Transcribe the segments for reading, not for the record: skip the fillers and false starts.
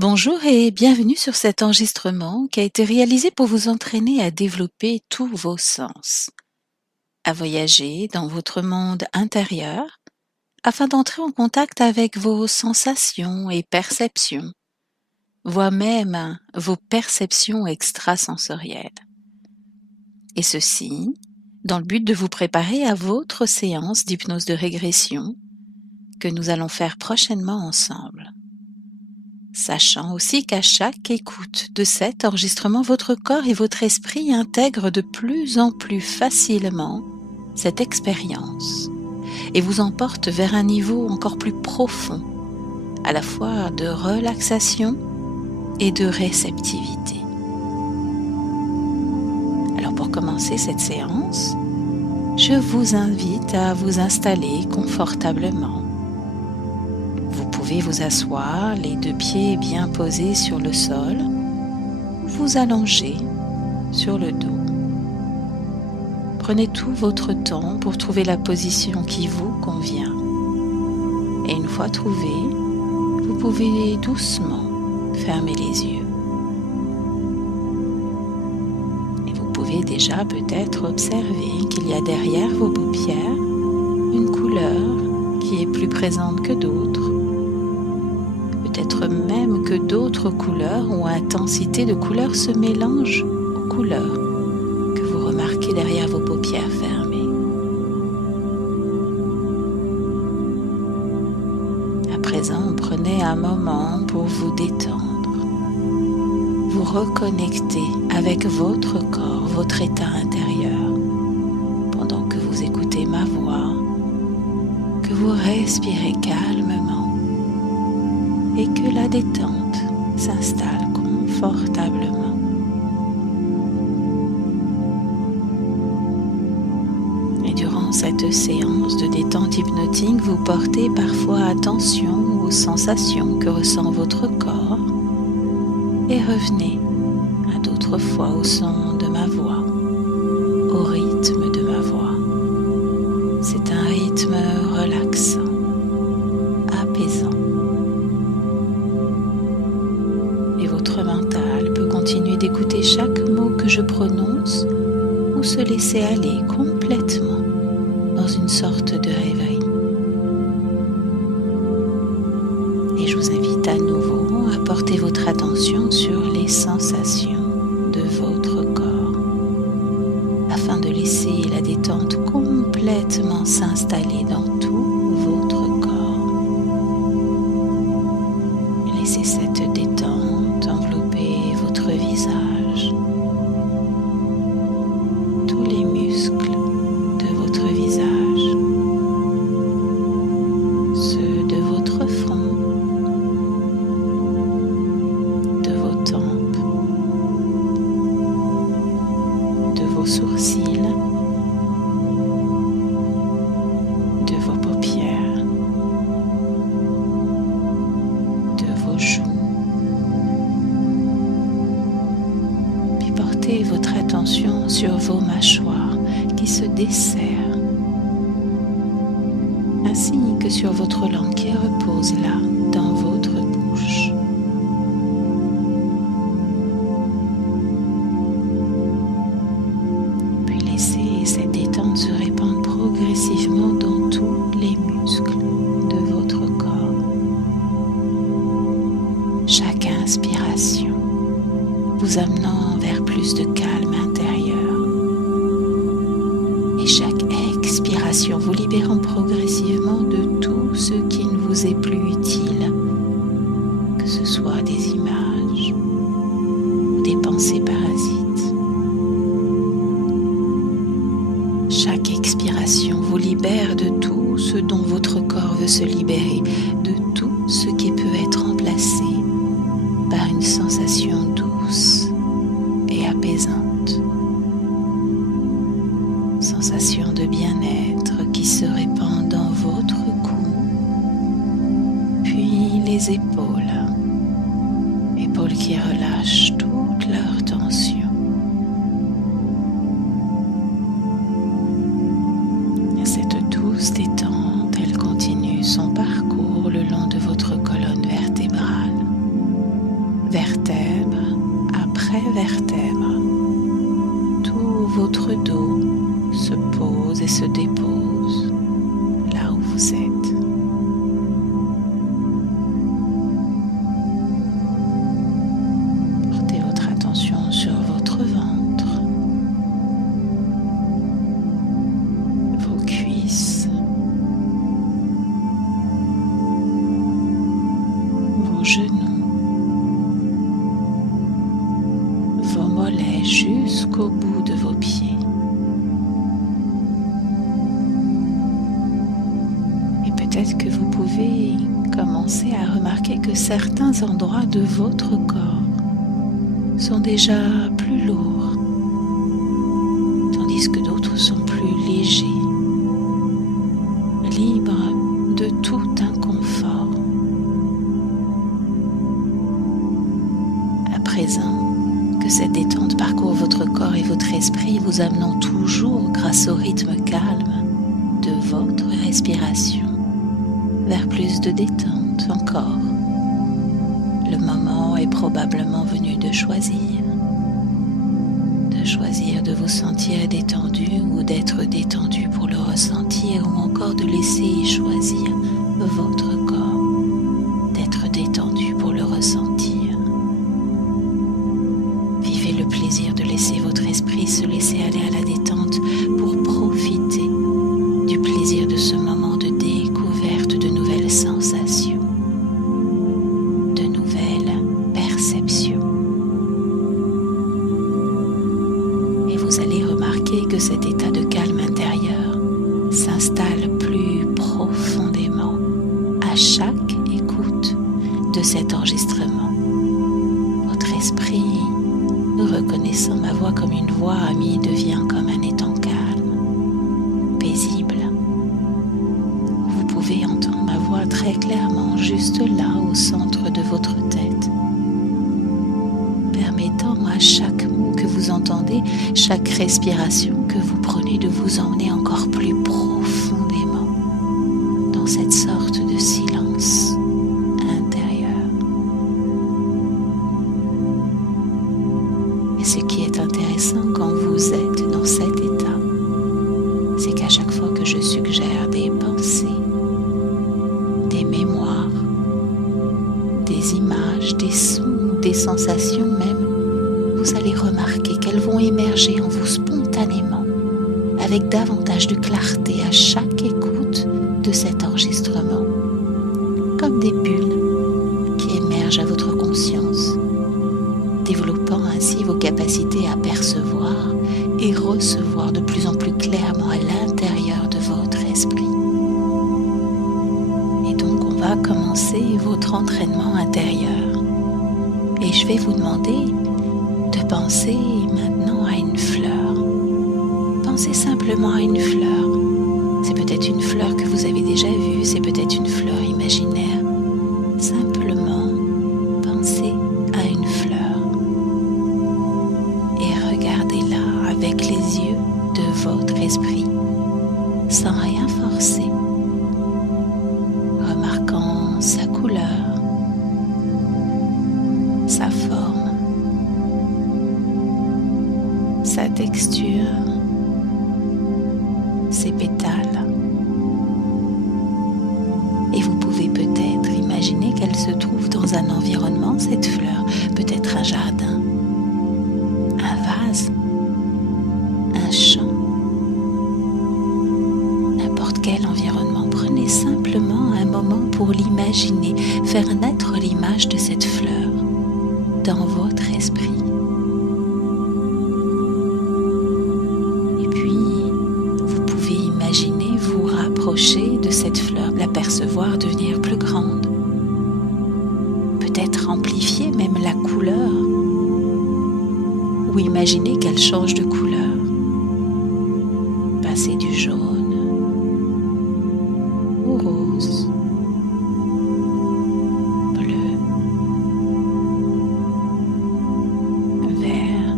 Bonjour et bienvenue sur cet enregistrement qui a été réalisé pour vous entraîner à développer tous vos sens, à voyager dans votre monde intérieur afin d'entrer en contact avec vos sensations et perceptions, voire même vos perceptions extrasensorielles. Et ceci dans le but de vous préparer à votre séance d'hypnose de régression que nous allons faire prochainement ensemble. Sachant aussi qu'à chaque écoute de cet enregistrement, votre corps et votre esprit intègrent de plus en plus facilement cette expérience et vous emportent vers un niveau encore plus profond, à la fois de relaxation et de réceptivité. Alors pour commencer cette séance, je vous invite à vous installer confortablement. Vous pouvez vous asseoir, les deux pieds bien posés sur le sol, vous allonger sur le dos. Prenez tout votre temps pour trouver la position qui vous convient. Et une fois trouvé, vous pouvez doucement fermer les yeux. Et vous pouvez déjà peut-être observer qu'il y a derrière vos paupières une couleur qui est plus présente que d'autres. Peut-être même que d'autres couleurs ou intensités de couleurs se mélangent aux couleurs que vous remarquez derrière vos paupières fermées. À présent, prenez un moment pour vous détendre, vous reconnecter avec votre corps, votre état intérieur, pendant que vous écoutez ma voix, que vous respirez calmement et que la détente s'installe confortablement. Et durant cette séance de détente hypnotique, vous portez parfois attention aux sensations que ressent votre corps et revenez à d'autres fois au son de ma voix, au rythme de ma voix. C'est un rythme relaxant, apaisant. Votre mental peut continuer d'écouter chaque mot que je prononce ou se laisser aller complètement dans une sorte de rêverie. Et je vous invite à nouveau à porter votre attention sur les sensations de votre corps afin de laisser la détente complètement s'installer dans tout votre corps. Et laissez cette détente envelopper votre visage, tous les muscles de votre visage, ceux de votre front, de vos tempes, de vos sourcils, de vos paupières, de vos joues. Portez votre attention sur vos mâchoires qui se desserrent, ainsi que sur votre langue qui repose là, dans votre bouche. Puis laissez cette détente se répandre progressivement dans tous les muscles de votre corps. Chaque inspiration vous amenant vers plus de calme intérieur et chaque expiration vous libérant progressivement de tout ce qui ne vous est plus utile, que ce soit des images ou des pensées parasites. Chaque expiration vous libère de tout ce dont votre corps veut se libérer, de tout ce qui peut être remplacé par une sensation douce et apaisante. Sensation de bien-être qui se répand dans votre cou, puis les épaules qui relâchent toute leur tension. Et cette douce détente, elle continue son parcours le long de votre colonne vertébrale. vraies vertèbres. Tout votre dos se pose et se dépose là où vous êtes. Portez votre attention sur votre ventre, vos cuisses, vos genoux, vos mollets jusqu'au bout de vos pieds. Et peut-être que vous pouvez commencer à remarquer que certains endroits de votre corps sont déjà plus lourds, tandis que d'autres sont plus légers, libres de tout inconfort. À présent que cette détente parcourt votre corps et votre esprit, vous amenant toujours, grâce au rythme calme de votre respiration, vers plus de détente encore. Le moment est probablement venu de choisir de vous sentir détendu ou d'être détendu pour le ressentir, ou encore de laisser choisir votre corps d'être détendu pour le ressentir. Vivez le plaisir de laisser votre esprit se laisser aller à la détente pour profiter du plaisir de ce moment de découverte de nouvelles sensations, de nouvelles perceptions. Et vous allez remarquer que cet état de calme intérieur s'installe plus profondément à chaque écoute de cet enregistrement. Votre esprit, reconnaissant ma voix comme une voix amie, devient comme un étang calme, paisible. Vous pouvez entendre ma voix très clairement juste là au centre de votre tête, permettant à chaque mot que vous entendez, chaque respiration que vous prenez, de vous emmener encore plus profondément dans cette sorte de silence intérieur. Et ce qui est intéressant quand vous êtes dans cet état, c'est qu'à chaque fois que je suggère des pensées, des mémoires, des images, des sons, des sensations même, vous allez remarquer qu'elles vont émerger en vous spontanément, avec davantage de clarté à chaque écoute de cet enregistrement, comme des bulles qui émergent à votre conscience, développant ainsi vos capacités à percevoir et recevoir de plus en plus clairement à l'intérieur de votre esprit. Et donc on va commencer votre entraînement intérieur. Et je vais vous demander de penser maintenant à une fleur. Pensez simplement à une fleur. C'est peut-être une fleur que vous avez déjà vue, c'est peut-être une fleur imaginaire. Simplement, pensez à une fleur. Et regardez-la avec les yeux de votre esprit, sans rien forcer. Remarquant sa couleur, sa forme, sa texture, ses pétales. Et vous pouvez peut-être imaginer qu'elle se trouve dans un environnement, cette fleur, peut-être un jardin, un vase, un champ, n'importe quel environnement. Prenez simplement un moment pour l'imaginer, faire naître l'image de cette fleur dans votre esprit. Et puis, vous pouvez imaginer vous rapprocher de cette fleur, la percevoir devenir plus grande, peut-être amplifier même la couleur, ou imaginer qu'elle change de couleur, passer du jaune au rose, bleu, vert,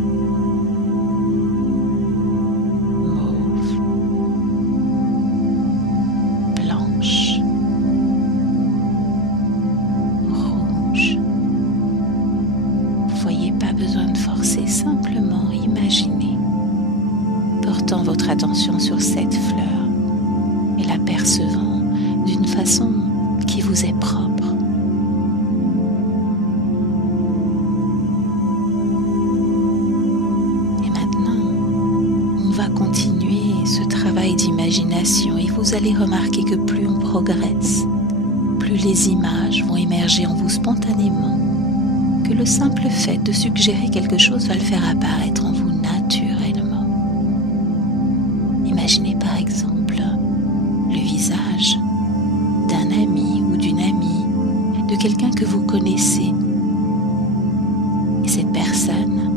mauve, blanche, rouge. Vous voyez, pas besoin de forcer votre attention sur cette fleur et la percevant d'une façon qui vous est propre. Et maintenant, on va continuer ce travail d'imagination et vous allez remarquer que plus on progresse, plus les images vont émerger en vous spontanément, que le simple fait de suggérer quelque chose va le faire apparaître en vous naturellement. Imaginez par exemple le visage d'un ami ou d'une amie, de quelqu'un que vous connaissez. Et cette personne,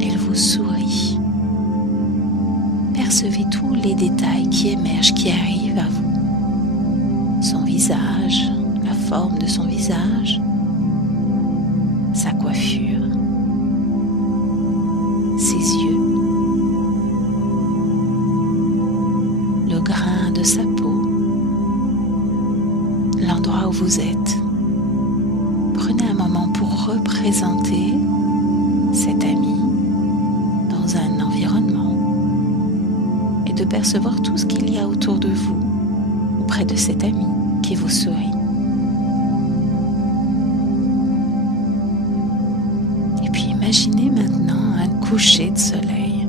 elle vous sourit. Percevez tous les détails qui émergent, qui arrivent à vous. Son visage, la forme de son visage, sa coiffure, ses yeux, le grain de sa peau, l'endroit où vous êtes. Prenez un moment pour représenter cet ami dans un environnement et de percevoir tout ce qu'il y a autour de vous, auprès de cet ami qui vous sourit. Et puis imaginez maintenant un coucher de soleil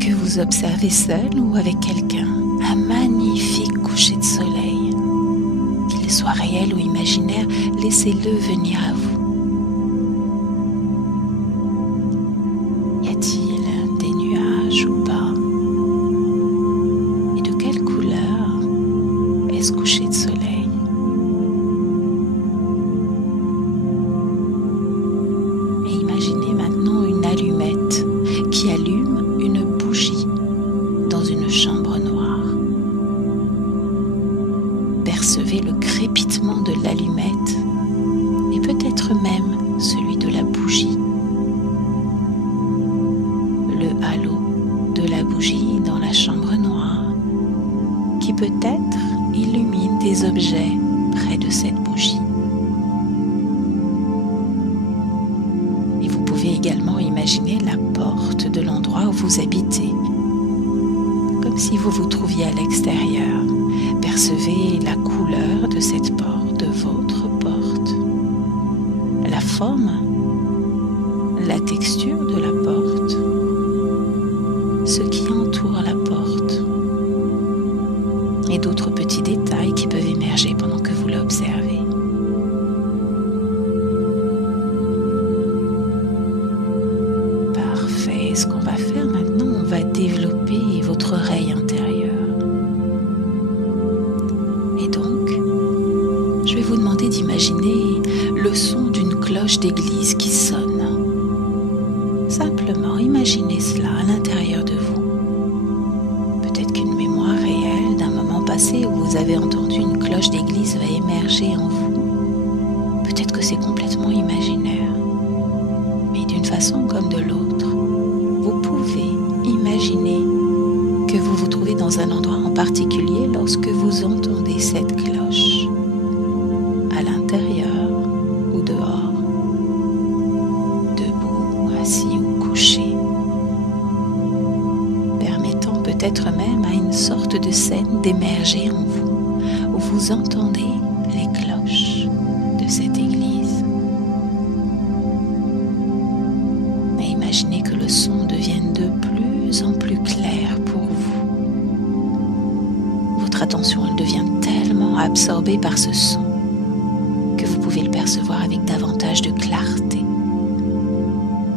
que vous observez seul ou avec quelqu'un, un magnifique coucher de soleil. Qu'il soit réel ou imaginaire, laissez-le venir à vous. Y a-t-il des nuages ou pas? Et de quelle couleur est ce coucher de soleil? Et imaginez maintenant une allumette qui allume une bougie dans une chambre noire. Percevez le crépitement de l'allumette et peut-être même celui de la bougie. Le halo de la bougie dans la chambre noire qui peut-être illumine des objets près de cette bougie. Et vous pouvez également imaginer la porte de l'endroit où vous habitez, comme si vous vous trouviez à l'extérieur. Percevez la couleur de cette porte, de votre porte, la forme, la texture de la porte, ce qui entoure la porte et d'autres petits détails qui peuvent émerger pendant que vous l'observez. Parfait. Ce qu'on va faire maintenant, on va développer votre oreille intérieure. Et donc, je vais vous demander d'imaginer le son d'une cloche d'église qui sonne. Simplement, imaginez cela à l'intérieur de vous. Peut-être qu'une mémoire réelle d'un moment passé où vous avez entendu une cloche d'église va émerger en vous. Peut-être que c'est complètement imaginaire, mais d'une façon comme de l'autre, vous pouvez imaginer que vous vous trouvez dans un endroit en particulier lorsque vous entendez cette cloche, à l'intérieur ou dehors, debout, assis ou couché, permettant peut-être même à une sorte de scène d'émerger en vous, où vous entendez les cloches de cette église. Et imaginez que le son devienne de plus en plus clair pour vous. Votre attention, elle devient tellement absorbée par ce son que vous pouvez le percevoir avec davantage de clarté,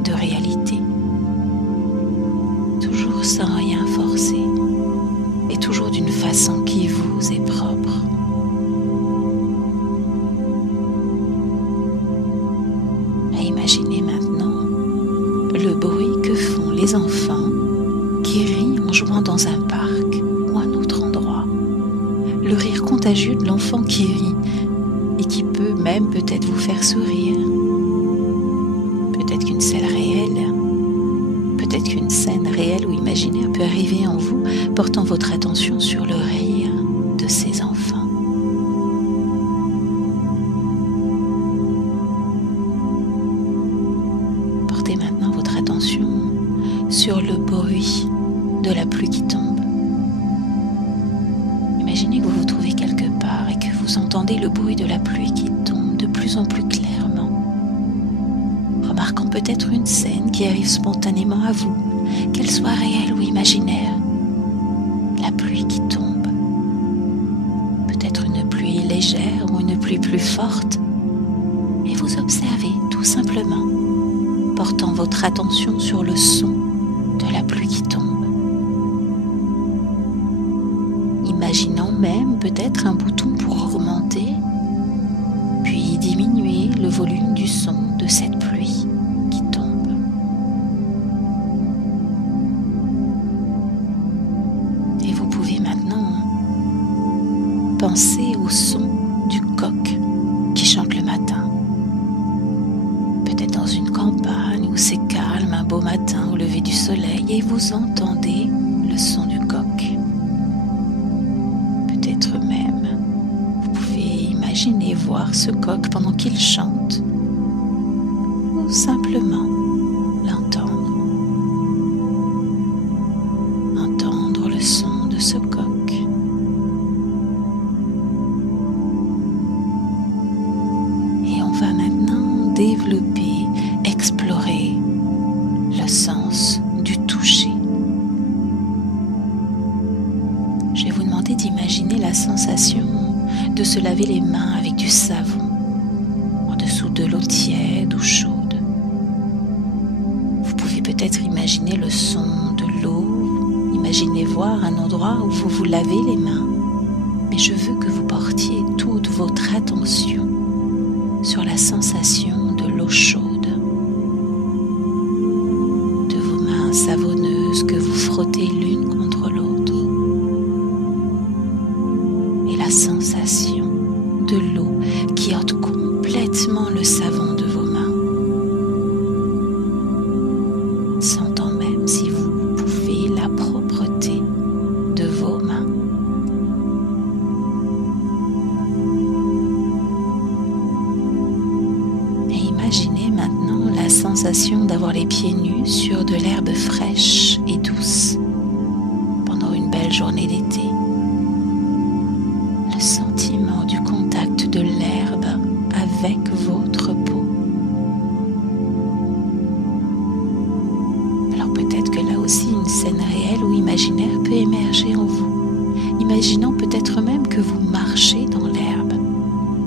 de réalité, toujours sans rien forcer et toujours d'une façon qui vous est propre. Et imaginez maintenant le bruit que font les enfants qui rient en jouant dans un parc ou un autre endroit. Le rire contagieux de l'enfant qui rit et qui peut même peut-être vous faire sourire. Peut-être qu'une scène réelle ou imaginaire peut arriver en vous, portant votre attention sur le rire de ces enfants. Portez maintenant votre attention sur le bruit de la pluie qui tombe. Imaginez que vous vous trouvez quelque part et que vous entendez le bruit de la pluie qui tombe de plus en plus clairement, remarquant peut-être une scène qui arrive spontanément à vous, qu'elle soit réelle ou imaginaire. La pluie qui tombe. Peut-être une pluie légère ou une pluie plus forte. Et vous observez tout simplement, portant votre attention sur le son de la pluie qui tombe. Imaginant même peut-être un bouton pour augmenter, puis diminuer le volume du son de cette pluie qui tombe. Et vous pouvez maintenant penser au son du coq qui chante le matin. Peut-être dans une campagne où c'est calme, un beau matin au lever du soleil, et vous entendez le son du coq. Peut-être même, vous pouvez imaginer voir ce coq pendant qu'il chante, ou simplement l'entendre. Entendre le son de ce coq. Et on va maintenant développer, explorer le sens du toucher. Je vais vous demander d'imaginer la sensation de se laver les mains avec du savon en dessous de l'eau tiède ou chaude. Vous pouvez peut-être imaginer le son de l'eau, imaginez voir un endroit où vous vous lavez les mains, mais je veux que vous portiez toute votre attention sur la sensation de l'eau chaude, de vos mains savonneuses que vous frottez l'une contre l'autre, et la sensation de l'eau qui ôte complètement le savon de vos mains, sentant même si vous pouvez la propreté de vos mains. Et imaginez maintenant la sensation d'avoir les pieds nus sur de l'herbe fraîche et douce pendant une belle journée d'été. Le sentiment du contact de l'herbe avec votre peau. Alors peut-être que là aussi une scène réelle ou imaginaire peut émerger en vous, imaginant peut-être même que vous marchez dans l'herbe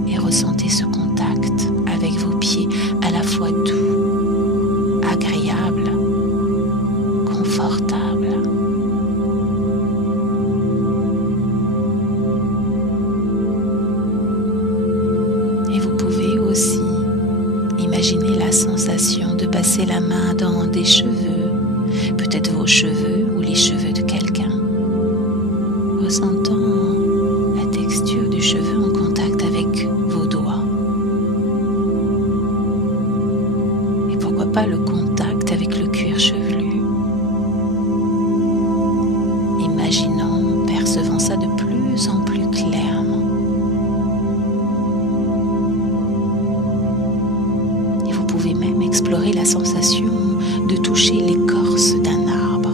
et ressentez ce contact avec vos pieds à la fois doux, agréable, confortable. Et vous pouvez aussi imaginer la sensation de passer la main dans des cheveux, peut-être vos cheveux ou les cheveux de quelqu'un, ressentant la texture du cheveu en contact avec vos doigts. Et pourquoi pas le contact avec le cuir chevelu. Imaginant, percevant ça de plus en plus clairement. Et vous pouvez même explorer la sensation de toucher l'écorce d'un arbre.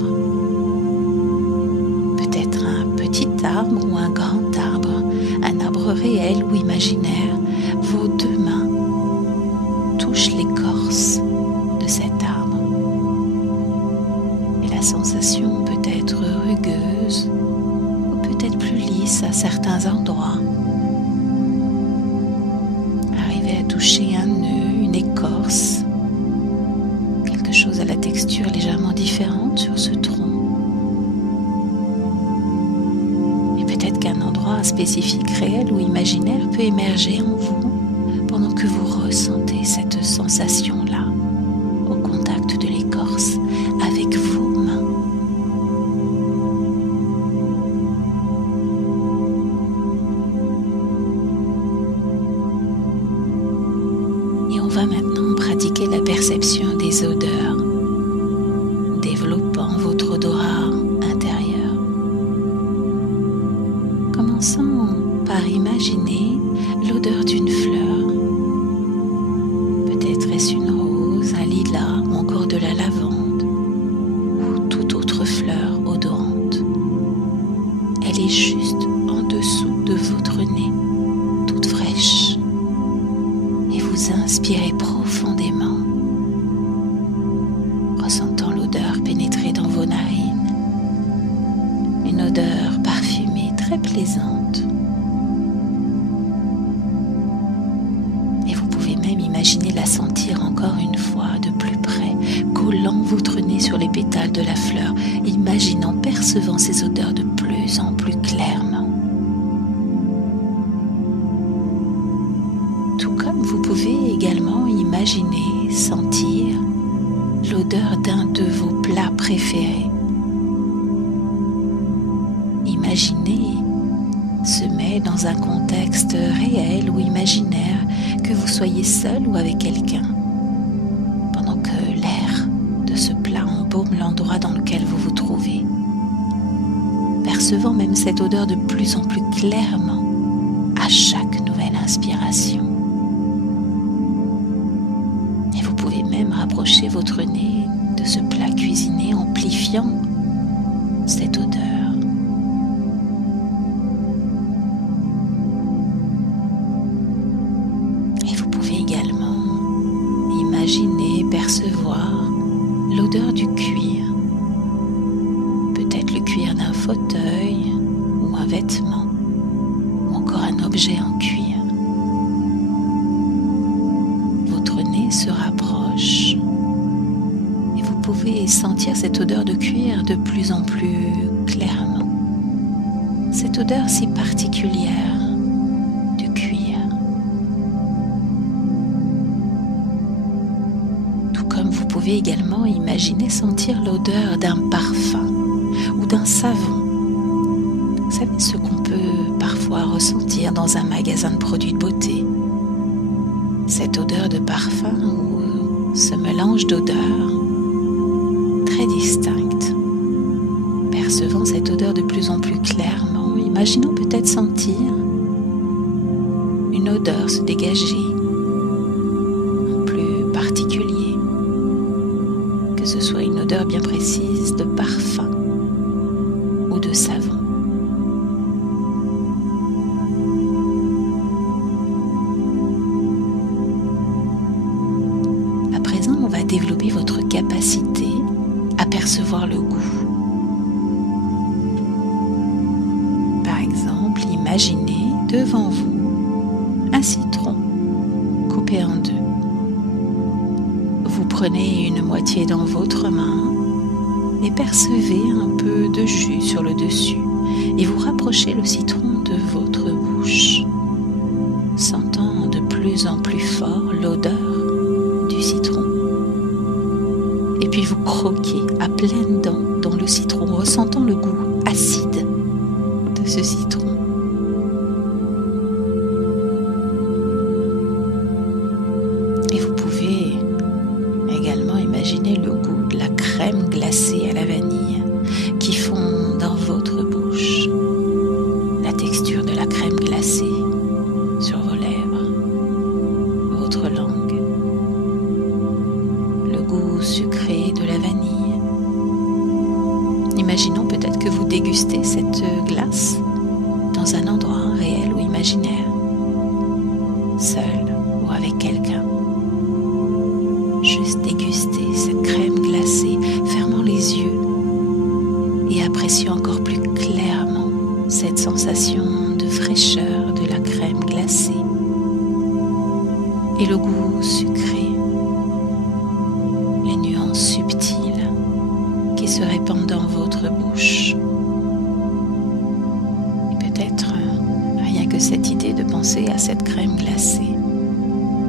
Peut-être un petit arbre ou un grand arbre, un arbre réel ou imaginaire. Vos deux mains touchent l'écorce de cet arbre. Et la sensation peut être rugueuse ou peut-être plus lisse à certains endroits. Arrivez à toucher un nœud, une écorce, quelque chose à la texture légèrement différente sur ce tronc. Et peut-être qu'un endroit spécifique, réel ou imaginaire peut émerger en vous pendant que vous ressentez cette sensation-là au contact de l'écorce avec vos mains. Et on va maintenant pratiquer la perception des odeurs, développant votre odorat intérieur. Commençons par imaginer l'odeur d'une fleur. Peut-être est-ce une rose, un lilas ou encore de la lavande ou toute autre fleur odorante. vous inspirez profondément, ressentant l'odeur pénétrer dans vos narines, une odeur parfumée très plaisante. Et vous pouvez même imaginer la sentir encore une fois de plus près, collant votre nez sur les pétales de la fleur, imaginant, percevant ces odeurs de plus en plus clairement. Tout comme vous pouvez également imaginer, sentir l'odeur d'un de vos plats préférés. Imaginez ce mets dans un contexte réel ou imaginaire, que vous soyez seul ou avec quelqu'un, pendant que l'air de ce plat embaume l'endroit dans lequel vous vous trouvez, percevant même cette odeur de plus en plus clairement à chaque nouvelle inspiration. Et vous pouvez même rapprocher votre nez de ce plat cuisiné, amplifiant cette odeur. Imaginez percevoir l'odeur du cuir, peut-être le cuir d'un fauteuil ou un vêtement, ou encore un objet en cuir. Votre nez se rapproche et vous pouvez sentir cette odeur de cuir de plus en plus clairement. Cette odeur si particulière du cuir. Vous pouvez également imaginer sentir l'odeur d'un parfum ou d'un savon. Vous savez, ce qu'on peut parfois ressentir dans un magasin de produits de beauté. Cette odeur de parfum ou ce mélange d'odeurs très distinctes. Percevant cette odeur de plus en plus clairement, imaginons peut-être sentir une odeur se dégager en plus particulier. Que ce soit une odeur bien précise de parfum ou de savon. À présent, on va développer votre capacité à percevoir le goût. Par exemple, imaginez devant vous un citron coupé en deux. Vous prenez une moitié dans votre main et percevez un peu de jus sur le dessus et vous rapprochez le citron de votre bouche, sentant de plus en plus fort l'odeur du citron. Et puis vous croquez à pleines dents dans le citron, ressentant le goût acide de ce citron. Et vous pouvez également imaginer le goût de la crème glacée à la vanille qui fond dans votre bouche, la texture de la crème glacée sur vos lèvres, votre langue, le goût sucré de la vanille. Imaginons peut-être que vous dégustez cette glace dans un endroit réel ou imaginaire, seul ou avec quelqu'un. Juste déguster cette crème glacée, fermant les yeux et appréciant encore plus clairement cette sensation de fraîcheur de la crème glacée et le goût sucré, les nuances subtiles qui se répandent dans votre bouche. Et peut-être rien que cette idée de penser à cette crème glacée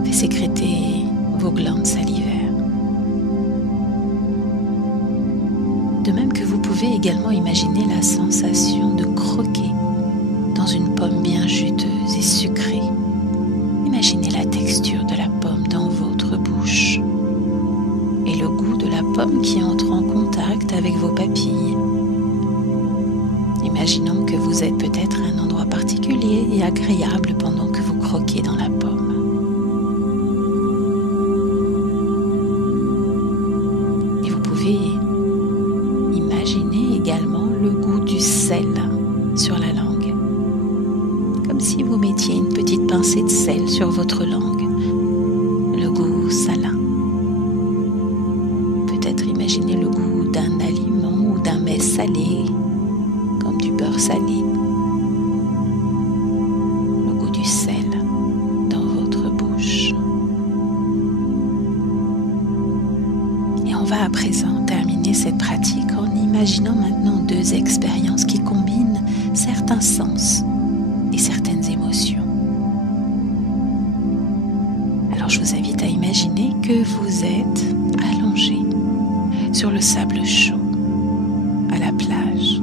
fait sécréter vos glandes salivaires. De même que vous pouvez également imaginer la sensation de croquer dans une pomme bien juteuse et sucrée. Imaginez la texture de la pomme dans votre bouche et le goût de la pomme qui entre en contact avec vos papilles. Imaginons que vous êtes peut-être à un endroit particulier et agréable pendant que vous croquez dans la pomme. Imaginez également le goût du sel sur la langue, comme si vous mettiez une petite pincée de sel sur votre langue va à présent terminer cette pratique en imaginant maintenant deux expériences qui combinent certains sens et certaines émotions. Alors je vous invite à imaginer que vous êtes allongé sur le sable chaud, à la plage,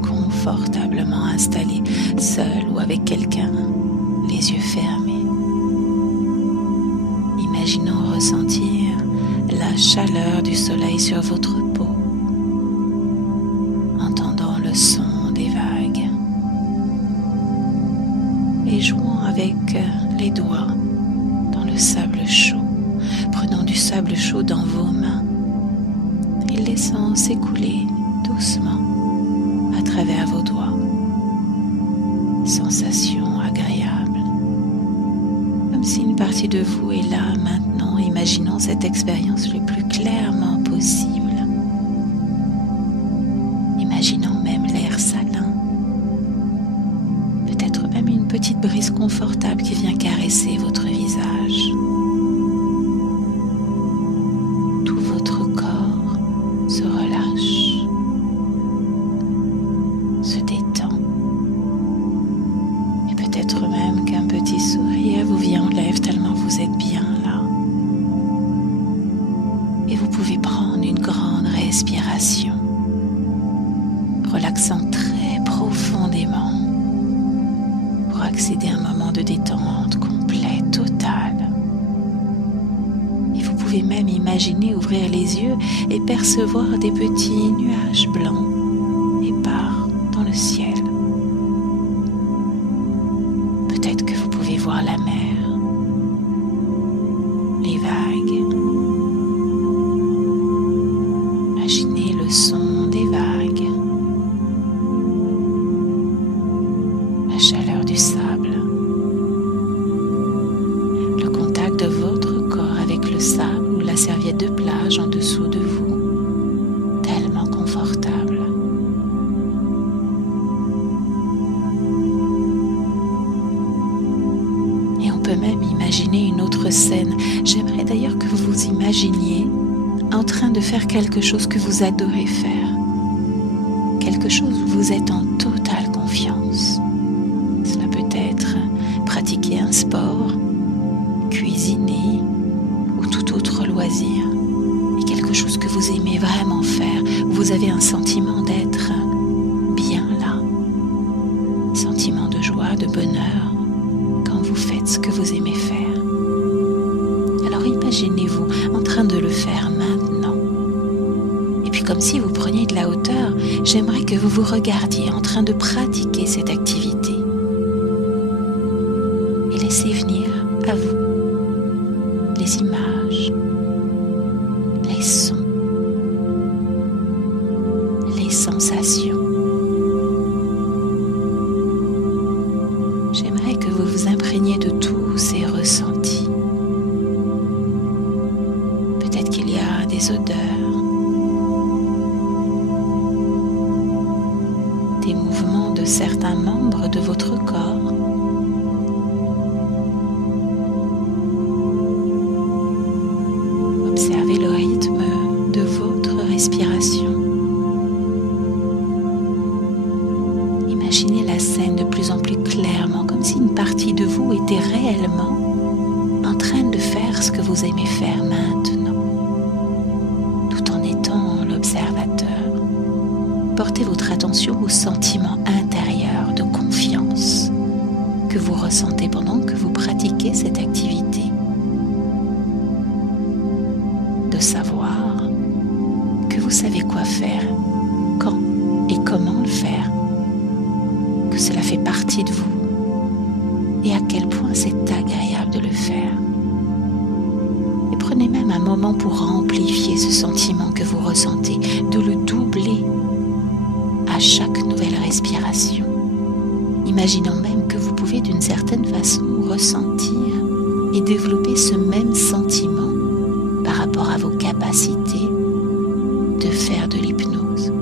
confortablement installé, seul ou avec quelqu'un, les yeux fermés. Imaginons ressentir la chaleur du soleil sur votre peau, entendant le son des vagues et jouant avec les doigts dans le sable chaud, prenant du sable chaud dans vos mains et laissant s'écouler doucement à travers vos doigts. Sensation agréable, comme si une partie de vous est là maintenant, imaginant cette expérience le plus clairement possible. Imaginant même l'air salin, peut-être même une petite brise confortable qui vient caresser votre visage. Tout votre corps se relâche, se détend. Et peut-être même qu'un petit sourire vous vient aux lèvres tellement vous êtes bien là. Et vous pouvez prendre une grande respiration, relaxant très profondément pour accéder à un moment de détente complet, total. Et vous pouvez même imaginer ouvrir les yeux et percevoir des petits nuages blancs épars dans le ciel. Peut-être que vous pouvez voir la mer, les vagues. Imaginez le son des vagues, la chaleur du sable, le contact de votre corps avec le sable ou la serviette de plage en dessous de vous, tellement confortable. Et on peut même imaginer une autre scène. J'aimerais d'ailleurs que vous imaginiez en train de faire quelque chose que vous adorez faire, quelque chose où vous êtes en totale confiance. Cela peut être pratiquer un sport, cuisiner ou tout autre loisir, et quelque chose que vous aimez vraiment faire, où vous avez un sentiment d'être bien là, sentiment de joie, de bonheur quand vous faites ce que vous aimez faire. Alors imaginez-vous en train de le faire maintenant. Et puis comme si vous preniez de la hauteur, j'aimerais que vous vous regardiez en train de pratiquer cette activité. Et laissez venir à vous les images, les sons, les sensations. J'aimerais que vous vous imprégniez de tous ces ressentis. Peut-être qu'il y a des odeurs, des mouvements de certains membres de votre corps. Observez le rythme de votre respiration. Imaginez la scène de plus en plus clairement, comme si une partie de vous était réellement en train de faire ce que vous aimez faire maintenant, tout en étant l'observateur. Portez votre attention au sentiment intérieur de confiance que vous ressentez pendant que vous pratiquez cette activité. De savoir que vous savez quoi faire, quand et comment le faire, que cela fait partie de vous et à quel point c'est agréable de le faire. Et prenez même un moment pour amplifier ce sentiment que vous ressentez, de le doubler à chaque nouvelle respiration. Imaginons même que vous pouvez d'une certaine façon ressentir et développer ce même sentiment par rapport à vos capacités de faire de l'hypnose.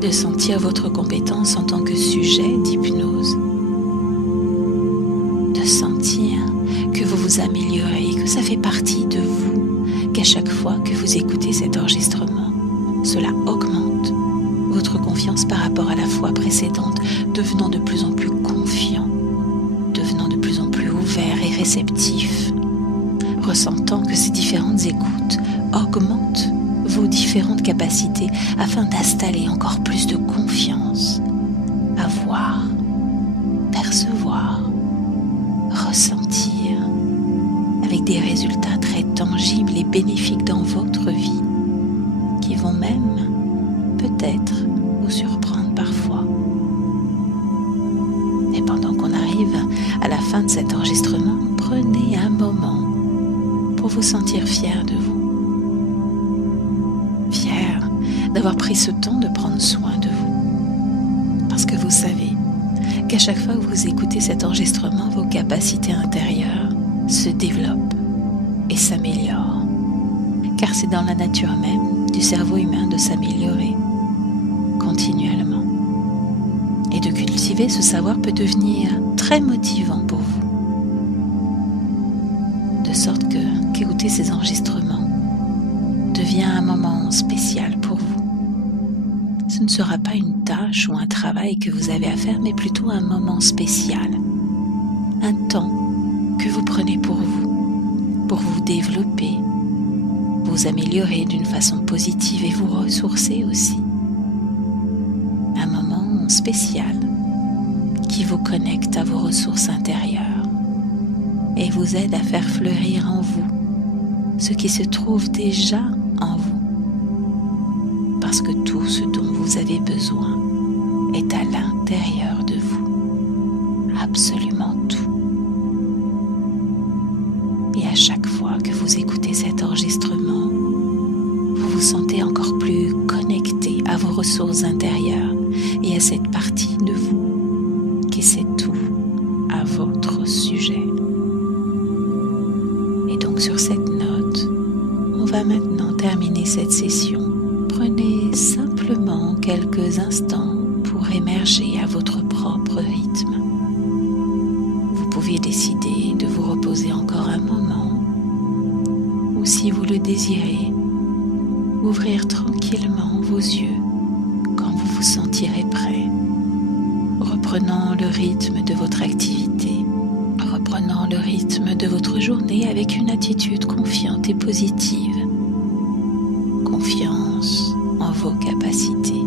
De sentir votre compétence en tant que sujet d'hypnose. De sentir que vous vous améliorez, que ça fait partie de vous, qu'à chaque fois que vous écoutez cet enregistrement, cela augmente votre confiance par rapport à la fois précédente, devenant de plus en plus confiant, devenant de plus en plus ouvert et réceptif, ressentant que ces différentes écoutes augmentent vos différentes capacités afin d'installer encore plus de confiance, à voir, percevoir, ressentir, avec des résultats très tangibles et bénéfiques dans votre vie, qui vont même peut-être vous surprendre parfois. Et pendant qu'on arrive à la fin de cet enregistrement, prenez un moment pour vous sentir fier de vous. Fier d'avoir pris ce temps de prendre soin de vous. Parce que vous savez qu'à chaque fois que vous écoutez cet enregistrement, vos capacités intérieures se développent et s'améliorent. Car c'est dans la nature même du cerveau humain de s'améliorer continuellement. Et de cultiver ce savoir peut devenir très motivant pour vous. De sorte qu'écouter ces enregistrements devient un moment spécial pour vous. Ce ne sera pas une tâche ou un travail que vous avez à faire, mais plutôt un moment spécial. Un temps que vous prenez pour vous développer, vous améliorer d'une façon positive et vous ressourcer aussi. Un moment spécial qui vous connecte à vos ressources intérieures et vous aide à faire fleurir en vous ce qui se trouve déjà en vous. Parce que tout ce dont vous avez besoin est à l'intérieur de vous. Absolument tout. Et à chaque fois que vous écoutez cet enregistrement, vous vous sentez encore plus connecté à vos ressources intérieures et à cette partie de vous qui sait tout à votre sujet. Et donc sur cette note, on va maintenant terminer cette session. Prenez simplement quelques instants pour émerger à votre propre rythme. Vous pouvez décider de vous reposer encore un moment, ou si vous le désirez, ouvrir tranquillement vos yeux quand vous vous sentirez prêt, reprenant le rythme de votre activité, reprenant le rythme de votre journée avec une attitude confiante et positive. Confiance en vos capacités.